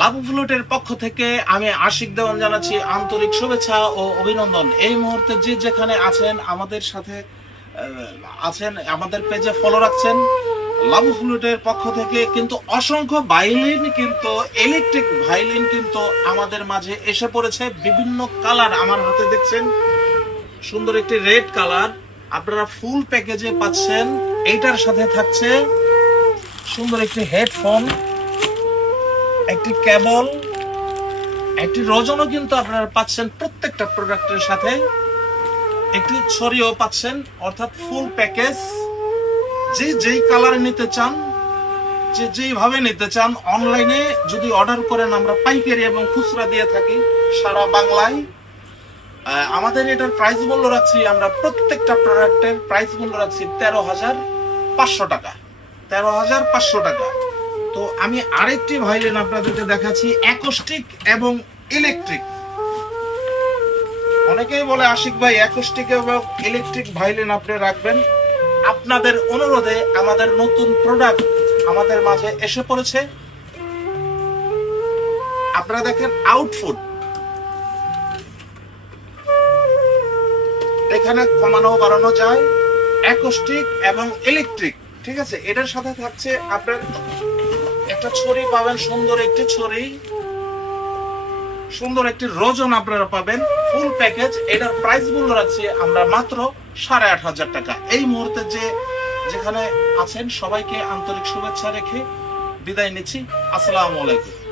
লাভু ফ্লুটের পক্ষ থেকে আমি আশিক দেওয়ান জানাচ্ছি আন্তরিক শুভেচ্ছা ও অভিনন্দন। এই মুহূর্তে যে যেখানে আছেন আমাদের সাথে আছেন, আমাদের পেজে ফলো রাখছেন, লাভু ফ্লুটের পক্ষ থেকে কিন্তু অসংখ্য ভায়োলিন, কিন্তু ইলেকট্রিক ভায়োলিন কিন্তু আমাদের মাঝে এসে পড়েছে। বিভিন্ন কালার আমার হাতে দেখছেন, সুন্দর একটি রেড কালার আপনারা ফুল প্যাকেজে পাচ্ছেন। এইটার সাথে থাকছে সুন্দর একটি হেডফোন, একটি কেবল, একটি রজনও কিন্তু আপনারা পাচ্ছেন। প্রত্যেকটা প্রোডাক্টের সাথে একটি ছড়িও পাচ্ছেন, অর্থাৎ ফুল প্যাকেজ। যে যেই কালার নিতে চান, যে যেইভাবে নিতে চান, অনলাইনে যদি অর্ডার করেন আমরা পাইকারি এবং খুচরা দিয়ে থাকি সারা বাংলায়। আমাদের এটার প্রাইস মূল্য রাখছি, আমরা প্রত্যেকটা প্রোডাক্টের প্রাইস মূল্য রাখছি 13,500 টাকা। 13,500 টাকা। তো আমি আরেকটি ভায়োলিন আপনাদেরকে দেখাচ্ছি, অ্যাকোস্টিক এবং ইলেকট্রিক। অনেকেই বলে আশিক ভাই অ্যাকোস্টিক এবং ইলেকট্রিক ভায়োলিন আপনি রাখবেন। আপনাদের অনুরোধে আমাদের নতুন প্রোডাক্ট আমাদের মাঝে এসে পড়েছে। আপনারা দেখেন আউটপুট এখানে কমানো বাড়ানো যায়, অ্যাকোস্টিক এবং ইলেকট্রিক। ঠিক আছে, এটার সাথে থাকছে আপনার একটা ছড়ি পাবেন, সুন্দর একটি ছড়ি, সুন্দর একটি রজন আপনারা পাবেন, ফুল প্যাকেজ। এটার প্রাইস মূল্য রাখছি আমরা মাত্র 8,500 টাকা। এই মুহূর্তে যেখানে আছেন সবাইকে আন্তরিক শুভেচ্ছা রেখে বিদায় নিচ্ছি। আসসালামু আলাইকুম।